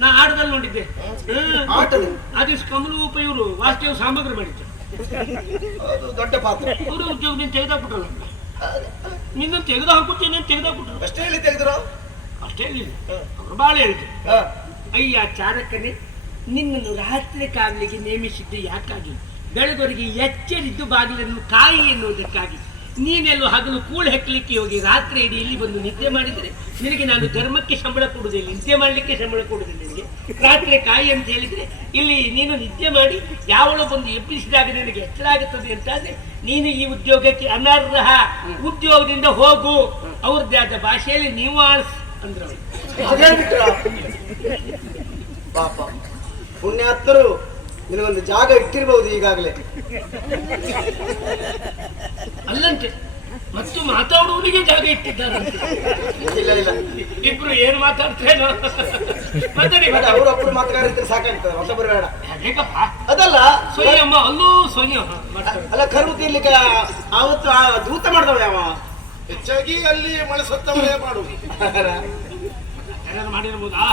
ನಾ ಆಟದಲ್ಲಿ ನೋಡಿದ್ದೆ. ಆದಿಶ್ ಕಮಲೂಪ ಇವರು ವಾಸ್ತವ ಸಾಮಗ್ರಿ ಮಾಡಿದ್ರು. ದೊಡ್ಡ ಪಾತ್ರ. ಅವರು ಉದ್ಯೋಗ ನೀನು ತೆಗೆದಾಕ್ಬಿಟ್ರಲ್ಲ, ನಿನ್ನ ತೆಗೆದು ಹಾಕುತ್ತೇನೆ ಅಂತ ತೆಗೆದಾಕ್ಬಿಟ್ರು. ಅಷ್ಟೇ ಹೇಳಿ ತೆಗೆದ್ರು. ಅಷ್ಟೇ ಹೇಳಿಲ್ಲ, ಅವರು ಬಾಳೆ ಹೇಳಿದ್ರು. ಅಯ್ಯ ಚಾರಕನೇ, ನಿನ್ನನ್ನು ರಾತ್ರಿ ಕಾವಲಿಗೆ ನೇಮಿಸಿದ್ದು ಯಾಕಾಗಿ? ಬೆಳಗೊರಿಗೆ ಎಚ್ಚರಿದ್ದು ಬಾಗಿಲನ್ನು ಕಾಯಿ ಎನ್ನುವುದಕ್ಕಾಗಿ. ನೀನೆಲ್ಲೋ ಹಗಲು ಕೂಳು ಹೆಕ್ಕಲಿಕ್ಕೆ ಹೋಗಿ ರಾತ್ರಿ ಇಡೀ ಇಲ್ಲಿ ಬಂದು ನಿದ್ದೆ ಮಾಡಿದರೆ ನಿನಗೆ ನಾನು ಧರ್ಮಕ್ಕೆ ಸಂಬಳ ಕೊಡುವುದಿಲ್ಲ, ನಿದ್ದೆ ಮಾಡಲಿಕ್ಕೆ ಸಂಬಳ ಕೊಡುವುದಿಲ್ಲ. ನಿನಗೆ ರಾತ್ರಿ ಕಾಯಿ ಅಂತ ಹೇಳಿದರೆ ಇಲ್ಲಿ ನೀನು ನಿದ್ದೆ ಮಾಡಿ ಯಾವಳೋ ಬಂದು ಎಬ್ಬಿಸಿದಾಗ ನಿನಗೆ ಎಚ್ಚರ ಆಗುತ್ತದೆ ಅಂತಾದ್ರೆ ನೀನು ಈ ಉದ್ಯೋಗಕ್ಕೆ ಅನರ್ಹ. ಉದ್ಯೋಗದಿಂದ ಹೋಗು. ಅವ್ರದ್ದೇ ಆದ ಭಾಷೆಯಲ್ಲಿ ನೀವು ಅಂದ್ರು. ಪಾಪ ಪುಣ್ಯಾತ್ಮರು ನಿನಗೊಂದು ಜಾಗ ಇಟ್ಟಿರ್ಬಹುದು ಈಗಾಗಲೇ. ಅಲ್ಲಂತೆ ಮತ್ತು ಮಾತಾಡುವವರಿಗೆ ಜಾಗ ಇಟ್ಟಿದ್ದಾರಂತೆ. ಇಲ್ಲ ಇಲ್ಲ, ಇಬ್ರು ಏನ್ ಮಾತಾಡ್ತೇನೋ ಮಾತಾಡಿ. ಅವರೊಬ್ಬರು ಮಾತನಾಡಿದ್ರೆ ಸಾಕಾಗ್ತದೆ, ಹೊಸಬರು ಬೇಡ. ಹೇಗಪ್ಪ ಅದಲ್ಲ ಸೊಯ್ಯಮ್ಮ, ಅಲ್ಲೂ ಸೊಯ್ಯ ಅಲ್ಲ, ಕರು ತೀರ್ಲಿಕ್ಕೆ ಆವತ್ತು ದೂತ ಮಾಡ್ದವ ಯಾವ? ಹೆಚ್ಚಾಗಿ ಅಲ್ಲಿ ಮಳೆ ಸತ್ತವರೇ ಮಾಡುದು ಮಾಡಿರ್ಬೋದಾ?